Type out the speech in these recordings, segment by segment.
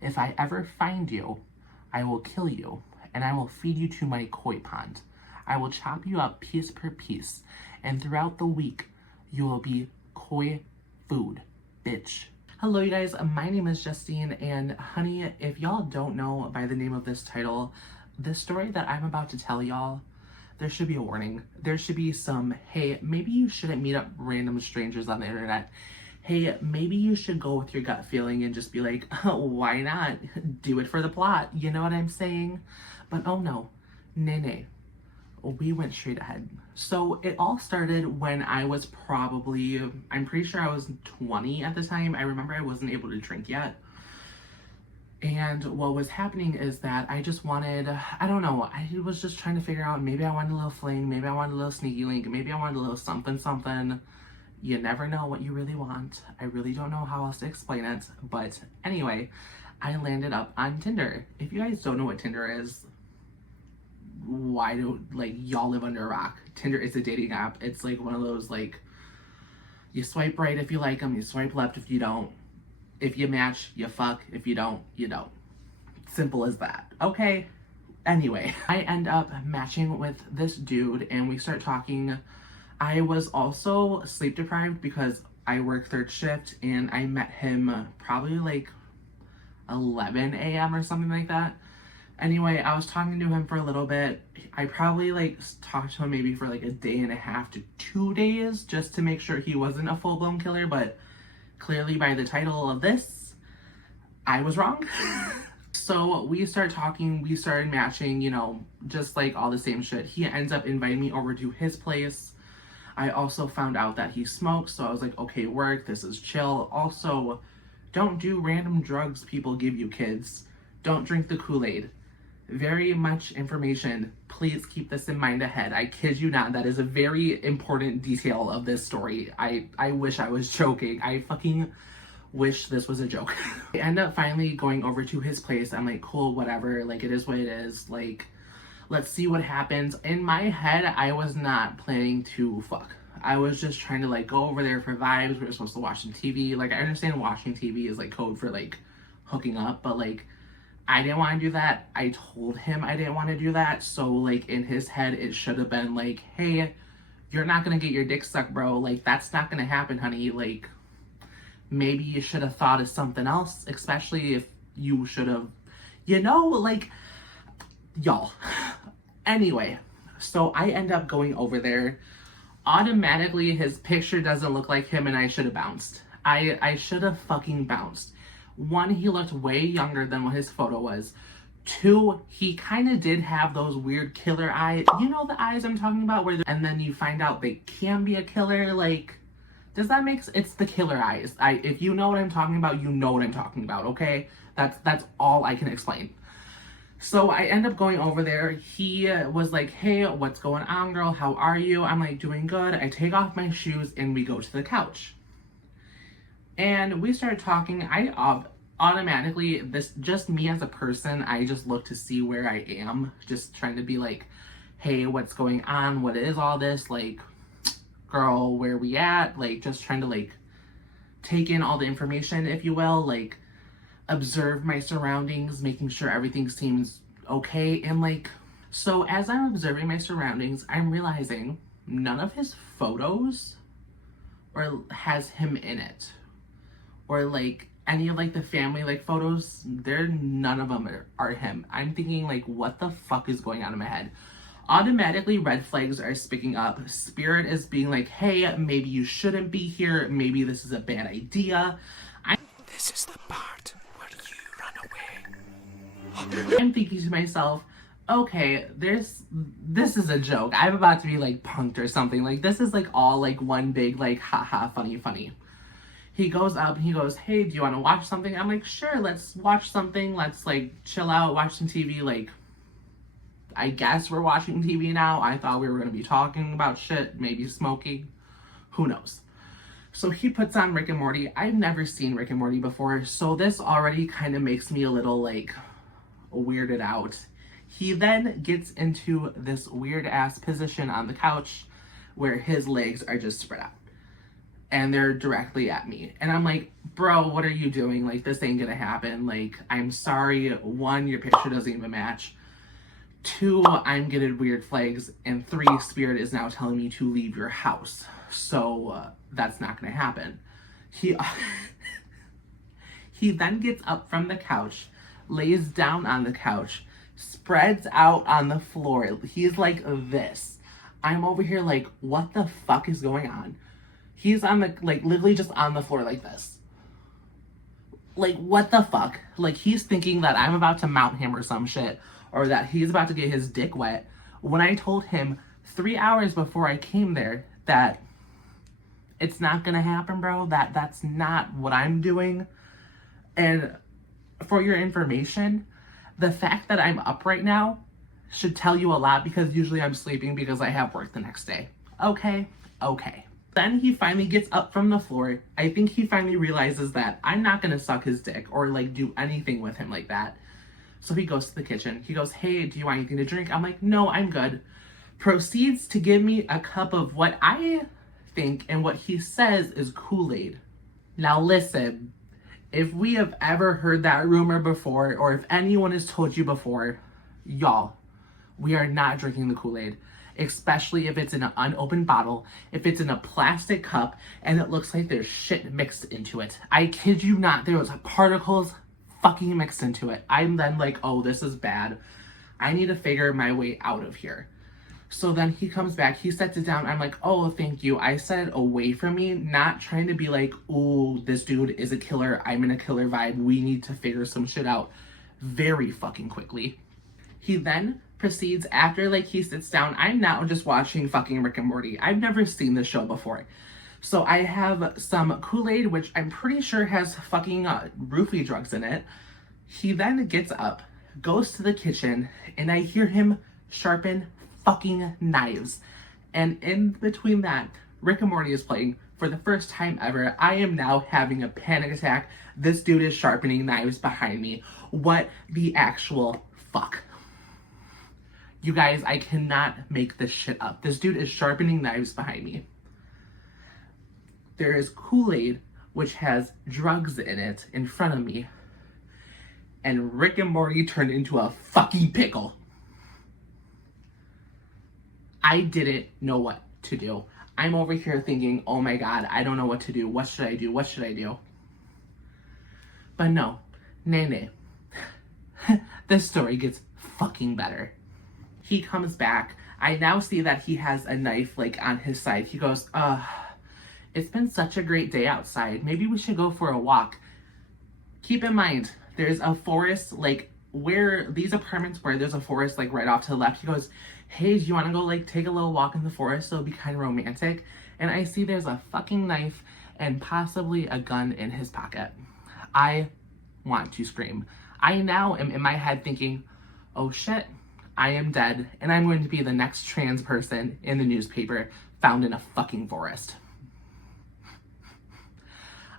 If I ever find you, I will kill you, and I will feed you to my koi pond. I will chop you up piece per piece, and throughout the week, you will be koi food, bitch. Hello, you guys. My name is Justine, and honey, if y'all don't know by the name of this title, the story that I'm about to tell y'all, there should be a warning. There should be some, hey, maybe you shouldn't meet up random strangers on the internet. Hey, maybe you should go with your gut feeling and just be like, oh, why not? Do it for the plot. You know what I'm saying? But oh no, nay. We went straight ahead. So it all started when I was probably, I'm pretty sure I was 20 at the time. I remember I wasn't able to drink yet. And what was happening is that I just wanted, I don't know, I was just trying to figure out, maybe I wanted a little fling, maybe I wanted a little sneaky link, maybe I wanted a little something. You never know what you really want. I really don't know how else to explain it. But anyway, I landed up on Tinder. If you guys don't know what Tinder is, why do, like, y'all live under a rock? Tinder is a dating app. It's like one of those, like, you swipe right if you like them, you swipe left if you don't. If you match, you fuck. If you don't, you don't. Simple as that. Okay? Anyway, I end up matching with this dude and we start talking. I was also sleep deprived because I work third shift and I met him probably like 11 a.m. or something like that. Anyway, I was talking to him for a little bit. I probably like talked to him maybe for like a day and a half to 2 days just to make sure he wasn't a full-blown killer, but clearly by the title of this, I was wrong. So we start talking, we started matching, you know, just like all the same shit. He ends up inviting me over to his place. I also found out that he smokes, so I was like, okay, work, this is chill. Also, don't do random drugs people give you, kids. Don't drink the Kool-Aid. Very much information. Please keep this in mind ahead. I kid you not, that is a very important detail of this story. I wish I was joking. I fucking wish this was a joke. I end up finally going over to his place. I'm like, cool, whatever. Like, it is what it is. Like, let's see what happens. In my head, I was not planning to fuck. I was just trying to, like, go over there for vibes. We were supposed to watch some TV. Like, I understand watching TV is, like, code for, like, hooking up. But, like, I didn't want to do that. I told him I didn't want to do that. So, like, in his head, it should have been, like, hey, you're not going to get your dick sucked, bro. Like, that's not going to happen, honey. Like, maybe you should have thought of something else. Especially if you should have, you know, like, y'all. Anyway, so I end up going over there. Automatically, his picture doesn't look like him and I should have bounced. I should have fucking bounced. One, he looked way younger than what his photo was. Two, he kind of did have those weird killer eyes. You know the eyes I'm talking about? And then you find out they can be a killer. Like, does that make sense? It's the killer eyes. If you know what I'm talking about, you know what I'm talking about, okay? That's all I can explain. So I end up going over there. He was like, hey, what's going on, girl? How are you? I'm like, doing good. I take off my shoes and we go to the couch. And we started talking. I automatically, this just me as a person, I just look to see where I am. Just trying to be like, hey, what's going on? What is all this? Like, girl, where we at? Like, just trying to like take in all the information, if you will. Like, observe my surroundings, making sure everything seems okay. And like, so as I'm observing my surroundings, I'm realizing none of his photos or has him in it. Or like any of like the family like photos, none of them are him. I'm thinking like, what the fuck is going on in my head? Automatically red flags are speaking up. Spirit is being like, hey, maybe you shouldn't be here. Maybe this is a bad idea. This is the part where you run away. I'm thinking to myself, okay, this is a joke. I'm about to be like punked or something. Like, this is like all like one big like haha funny. He goes up and he goes, hey, do you want to watch something? I'm like, sure, let's watch something. Let's like chill out, watch some TV. Like, I guess we're watching TV now. I thought we were going to be talking about shit, maybe smoking. Who knows? So he puts on Rick and Morty. I've never seen Rick and Morty before, so this already kind of makes me a little like weirded out. He then gets into this weird ass position on the couch where his legs are just spread out. and they're directly at me. And I'm like, bro, what are you doing? Like, this ain't gonna happen. Like, I'm sorry. 1, your picture doesn't even match. 2, I'm getting weird flags. And 3, Spirit is now telling me to leave your house. So that's not gonna happen. He he then gets up from the couch, lays down on the couch, spreads out on the floor. He's like this. I'm over here like, what the fuck is going on? He's on the, like, literally just on the floor like this. Like, what the fuck? Like, he's thinking that I'm about to mount him or some shit, or that he's about to get his dick wet, when I told him 3 hours before I came there that it's not gonna happen, bro. That's not what I'm doing. And for your information, the fact that I'm up right now should tell you a lot, because usually I'm sleeping because I have work the next day. Okay. Then he finally gets up from the floor. I think he finally realizes that I'm not gonna suck his dick or like do anything with him like that. So he goes to the kitchen. He goes, hey, do you want anything to drink? I'm like, no, I'm good. Proceeds to give me a cup of what I think and what he says is Kool-Aid. Now listen, if we have ever heard that rumor before, or if anyone has told you before, y'all, we are not drinking the Kool-Aid. Especially if it's in an unopened bottle, if it's in a plastic cup, and it looks like there's shit mixed into it. I kid you not, there was particles fucking mixed into it. I'm then like, oh, this is bad. I need to figure my way out of here. So then he comes back, he sets it down. I'm like, oh, thank you. I set it away from me, not trying to be like, ooh, this dude is a killer. I'm in a killer vibe. We need to figure some shit out very fucking quickly. He then proceeds, after like he sits down, I'm now just watching fucking Rick and Morty. I've never seen this show before. So I have some Kool-Aid, which I'm pretty sure has fucking roofie drugs in it. He then gets up, goes to the kitchen, and I hear him sharpen fucking knives. And in between that, Rick and Morty is playing. For the first time ever, I am now having a panic attack. This dude is sharpening knives behind me. What the actual fuck? You guys, I cannot make this shit up. This dude is sharpening knives behind me. There is Kool-Aid, which has drugs in it, in front of me. And Rick and Morty turned into a fucking pickle. I didn't know what to do. I'm over here thinking, oh my god, I don't know what to do. What should I do? What should I do? But no. Nay. This story gets fucking better. He comes back. I now see that he has a knife like on his side. He goes, it's been such a great day outside. Maybe we should go for a walk. Keep in mind, there's a forest like where these apartments where there's a forest like right off to the left. He goes, hey, do you want to go like take a little walk in the forest? It'll be kind of romantic. And I see there's a fucking knife and possibly a gun in his pocket. I want to scream. I now am in my head thinking, oh shit, I am dead, and I'm going to be the next trans person in the newspaper found in a fucking forest.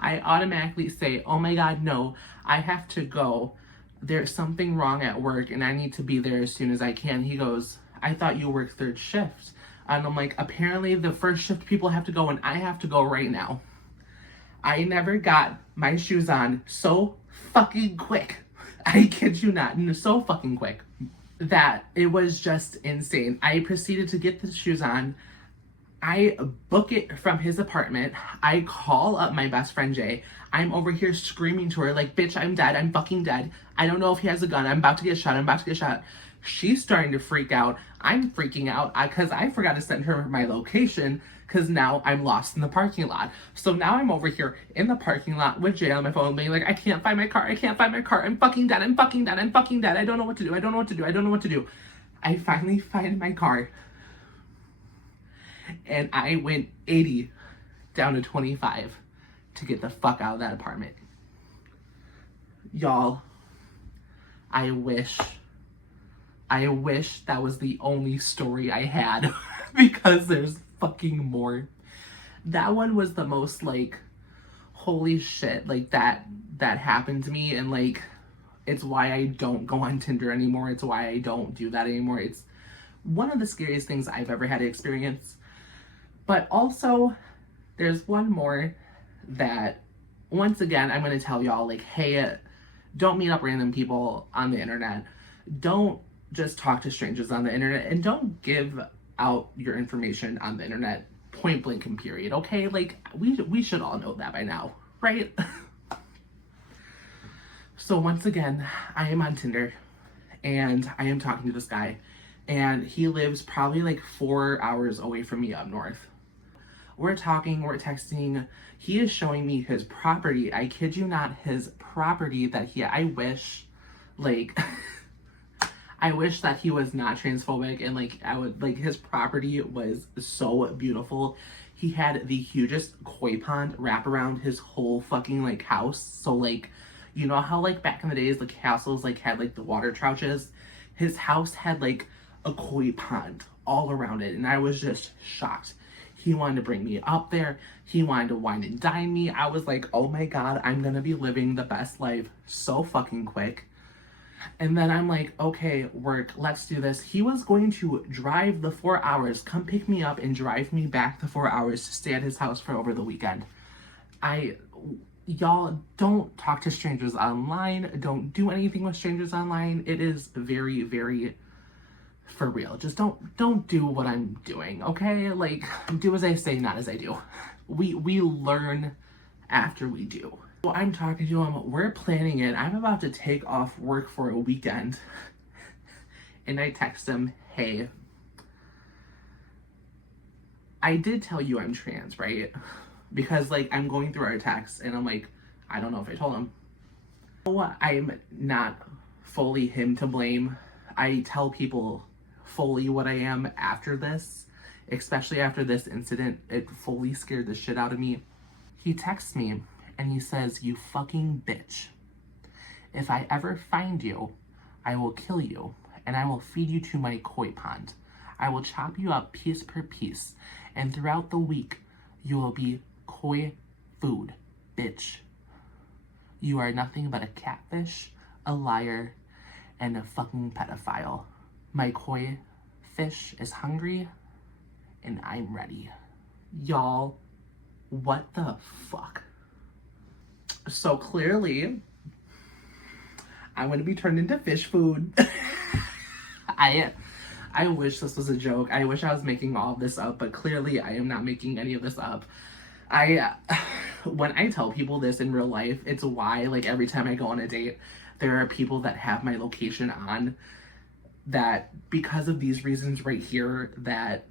I automatically say, oh my god, no, I have to go. There's something wrong at work, and I need to be there as soon as I can. He goes, I thought you worked third shift. And I'm like, apparently the first shift people have to go, and I have to go right now. I never got my shoes on so fucking quick. I kid you not, so fucking quick. That it was just insane. I proceeded to get the shoes on. I book it from his apartment. I call up my best friend Jay. I'm over here screaming to her like, bitch, I'm dead. I'm fucking dead. I don't know if he has a gun. I'm about to get shot. I'm about to get shot. She's starting to freak out. I'm freaking out because I forgot to send her my location because now I'm lost in the parking lot. So now I'm over here in the parking lot with Jay on my phone being like, I can't find my car. I can't find my car. I'm fucking dead. I'm fucking dead. I'm fucking dead. I don't know what to do. I don't know what to do. I don't know what to do. I finally find my car. And I went 80 down to 25 to get the fuck out of that apartment. Y'all, I wish that was the only story I had because there's fucking more. That one was the most like, holy shit, like that happened to me, and like, it's why I don't go on Tinder anymore. It's why I don't do that anymore. It's one of the scariest things I've ever had to experience. But also, There's one more that, once again, I'm going to tell y'all, like, hey, don't meet up random people on the internet. Don't just talk to strangers on the internet, and don't give out your information on the internet, point blank and period, okay? Like, we should all know that by now, right? So once again, I am on Tinder, and I am talking to this guy, and he lives probably like 4 hours away from me up north. We're talking, we're texting. He is showing me his property. I kid you not, his property that I wish, like, I wish that he was not transphobic, and like, his property was so beautiful. He had the hugest koi pond wrap around his whole fucking like house. So like, you know how like back in the days, like castles like had like the water trouches? His house had like a koi pond all around it, and I was just shocked. He wanted to bring me up there. He wanted to wine and dine me. I was like, oh my God, I'm gonna be living the best life so fucking quick. And then I'm like, okay, work, let's do this. He was going to drive the 4 hours, come pick me up and drive me back the 4 hours to stay at his house for over the weekend. Y'all, don't talk to strangers online. Don't do anything with strangers online. It is very, very, for real. Just don't do what I'm doing, okay? Like, do as I say, not as I do. We learn after we do. So I'm talking to him, we're planning it. I'm about to take off work for a weekend. And I text him, hey, I did tell you I'm trans, right? Because like, I'm going through our texts and I'm like, I don't know if I told him. I'm not fully him to blame. I tell people fully what I am after this, especially after this incident. It fully scared the shit out of me. He texts me and he says, you fucking bitch. If I ever find you, I will kill you and I will feed you to my koi pond. I will chop you up piece per piece, and throughout the week, you will be koi food, bitch. You are nothing but a catfish, a liar, and a fucking pedophile. My koi fish is hungry, and I'm ready. Y'all, what the fuck? So clearly, I'm gonna be turned into fish food. I wish this was a joke. I wish I was making all of this up, but clearly I am not making any of this up. When I tell people this in real life, it's why, like, every time I go on a date, there are people that have my location on, that because of these reasons right here, that,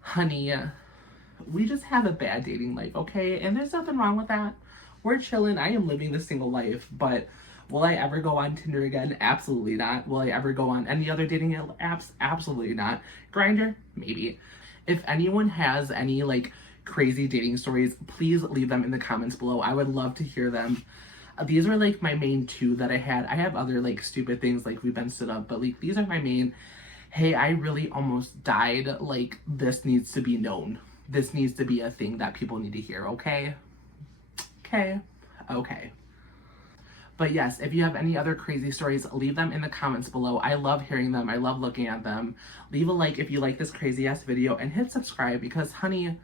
honey, we just have a bad dating life, okay? And there's nothing wrong with that. We're chilling. I am living the single life, but will I ever go on Tinder again? Absolutely not. Will I ever go on any other dating apps? Absolutely not. Grindr? Maybe. If anyone has any, like, crazy dating stories, please leave them in the comments below. I would love to hear them. These are, like, my main two that I had. I have other, like, stupid things, like we've been stood up, but, like, these are my main, hey, I really almost died. Like, this needs to be known. This needs to be a thing that people need to hear, okay? Okay. But yes, if you have any other crazy stories, leave them in the comments below. I love hearing them. I love looking at them. Leave a like if you like this crazy ass video, and hit subscribe because, honey,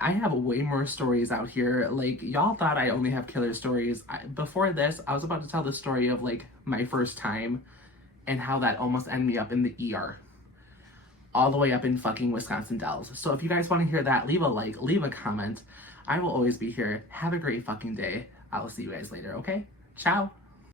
I have way more stories out here. Like, y'all thought I only have killer stories. Before this, I was about to tell the story of, like, my first time and how that almost ended me up in the ER. All the way up in fucking Wisconsin Dells. So if you guys want to hear that, leave a like, leave a comment. I will always be here. Have a great fucking day. I will see you guys later, okay? Ciao.